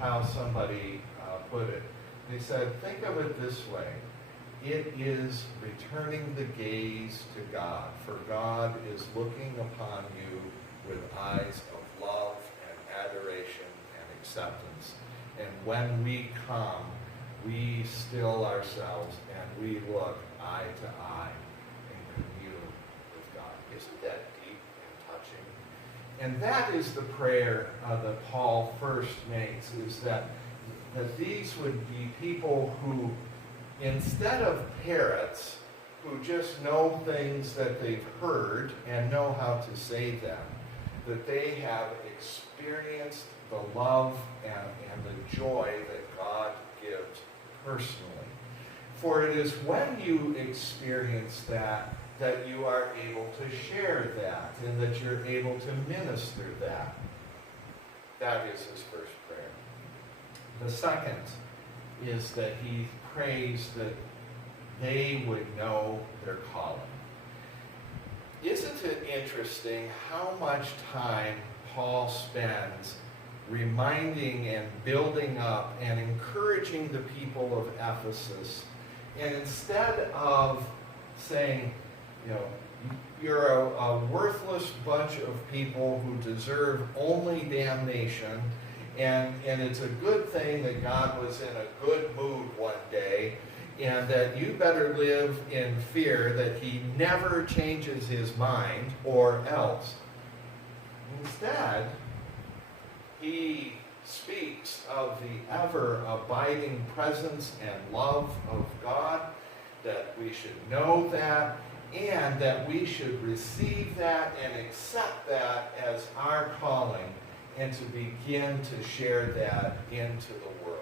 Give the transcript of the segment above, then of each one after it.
how somebody put it. They said, think of it this way. It is returning the gaze to God, for God is looking upon you with eyes of love and adoration and acceptance. And when we come, we still ourselves and we look eye to eye and commune with God. Isn't that deep and touching? And that is the prayer that Paul first makes, is that these would be people who, instead of parrots, who just know things that they've heard and know how to say them, that they have experienced the love and the joy that God gives personally. For it is when you experience that you are able to share that and that you're able to minister that. That is his first prayer. The second is that he prays that they would know their calling. Isn't it interesting how much time Paul spends reminding and building up and encouraging the people of Ephesus, and instead of saying, you're a worthless bunch of people who deserve only damnation, and it's a good thing that God was in a good mood one day, and that you better live in fear that he never changes his mind, or else. Instead, he speaks of the ever-abiding presence and love of God, that we should know that, and that we should receive that and accept that as our calling, and to begin to share that into the world.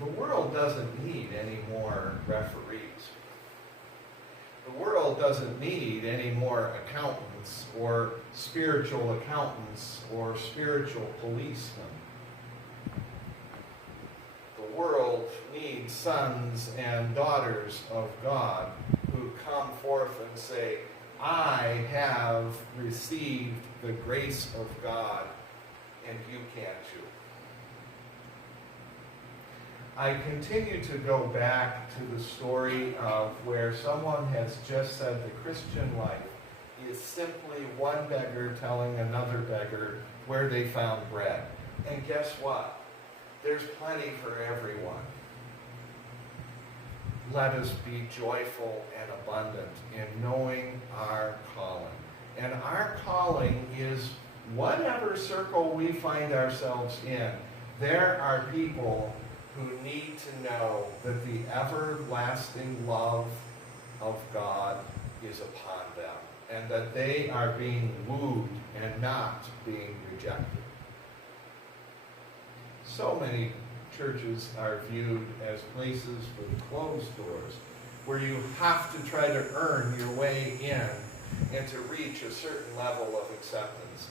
The world doesn't need any more referees. The world doesn't need any more accountants or spiritual accountants or spiritual policemen. The world needs sons and daughters of God who come forth and say, I have received the grace of God, and you can too. I continue to go back to the story of where someone has just said the Christian life is simply one beggar telling another beggar where they found bread. And guess what? There's plenty for everyone. Let us be joyful and abundant in knowing our calling. And our calling is whatever circle we find ourselves in. There are people who need to know that the everlasting love of God is upon them, and that they are being wooed and not being rejected. So many churches are viewed as places with closed doors, where you have to try to earn your way in and to reach a certain level of acceptance.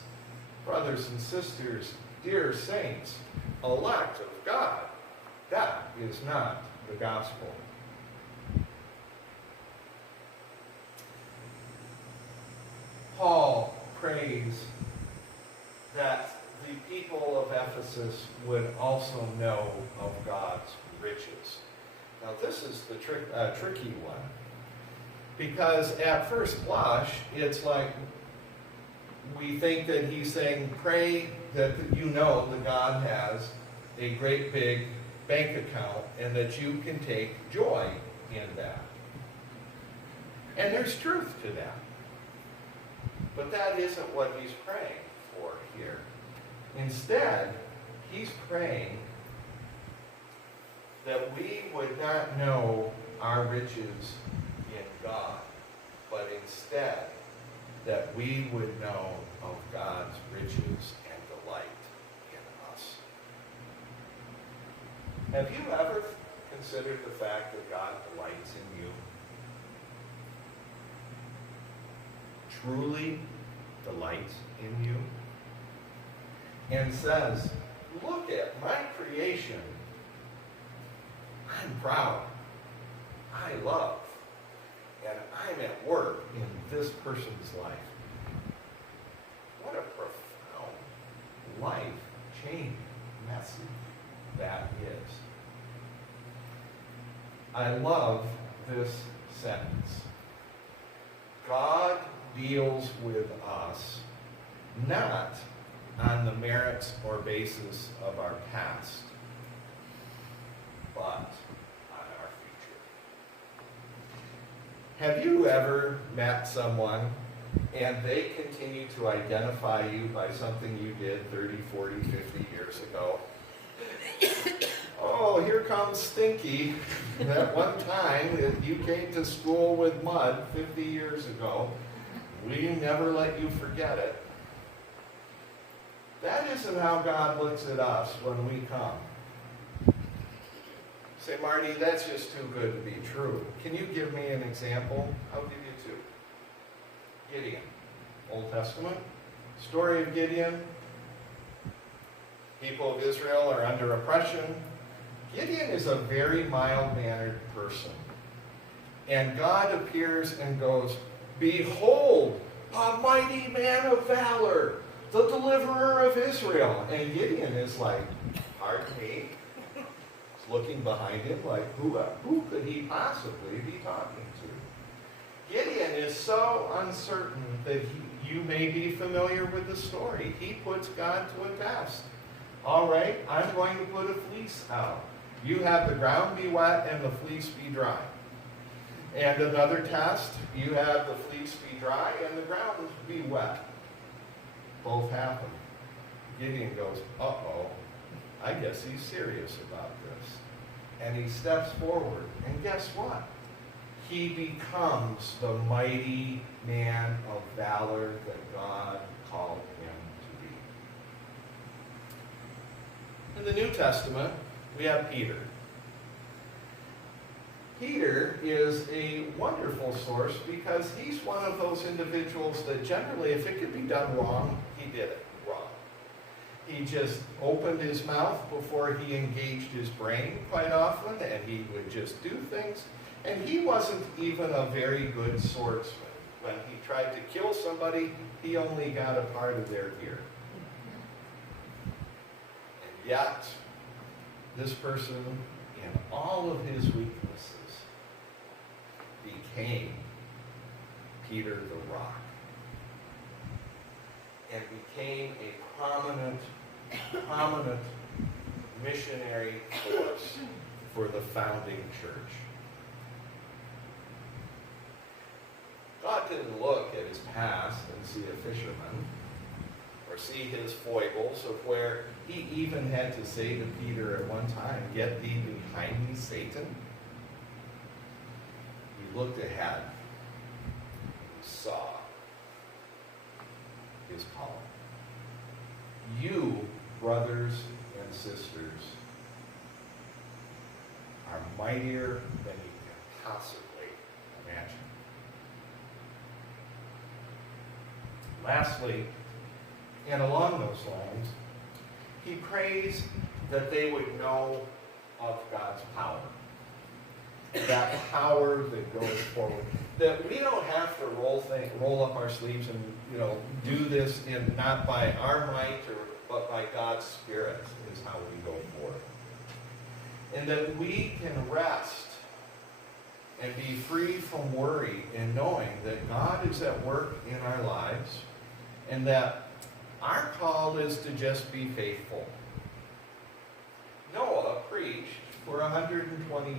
Brothers and sisters, dear saints, elect of God, that is not the gospel. Paul prays that the people of Ephesus would also know of God's riches. Now this is the tricky one, because at first blush, it's like we think that he's saying, pray that you know that God has a great big bank account and that you can take joy in that. And there's truth to that. But that isn't what he's praying for here. Instead, he's praying that we would not know our riches in God, but instead that we would know of God's riches and delight in us. Have you ever considered the fact that God delights in you? Truly delights in you? And says, look at my creation. I'm proud. I love. And I'm at work in this person's life. What a profound, life-changing messy that is. I love this sentence. God deals with us not on the merits or basis of our past, but on our future. Have you ever met someone and they continue to identify you by something you did 30, 40, 50 years ago? Oh, here comes Stinky. That one time that you came to school with mud 50 years ago, we never let you forget it. That isn't how God looks at us when we come. Say, Marty, that's just too good to be true. Can you give me an example? I'll give you two. Gideon, Old Testament. Story of Gideon. People of Israel are under oppression. Gideon is a very mild-mannered person. And God appears and goes, "Behold, a mighty man of valor, the deliverer of Israel." And Gideon is like, "Pardon me?" He's looking behind him like, who could he possibly be talking to? Gideon is so uncertain that you may be familiar with the story. He puts God to a test. All right, I'm going to put a fleece out. You have the ground be wet and the fleece be dry. And another test, you have the fleece be dry and the ground be wet. Both happen. Gideon goes, uh-oh, I guess he's serious about this. And he steps forward. And guess what? He becomes the mighty man of valor that God called him to be. In the New Testament, we have Peter. Peter is a wonderful source because he's one of those individuals that generally, if it could be done wrong, he did it wrong. He just opened his mouth before he engaged his brain quite often, and he would just do things. And he wasn't even a very good swordsman. When he tried to kill somebody, he only got a part of their ear. And yet, this person, in all of his weaknesses, became Peter the Rock and became a prominent missionary force for the founding church. God didn't look at his past and see a fisherman or see his foibles of where he even had to say to Peter at one time, "Get thee behind me, Satan." He looked ahead, saw his calling. You, brothers and sisters, are mightier than you can possibly imagine. Lastly, and along those lines, he prays that they would know of God's power. That power that goes forward. That we don't have to roll up our sleeves and do this not by our might but by God's Spirit is how we go forward. And that we can rest and be free from worry in knowing that God is at work in our lives and that our call is to just be faithful. Noah preached for 120 years.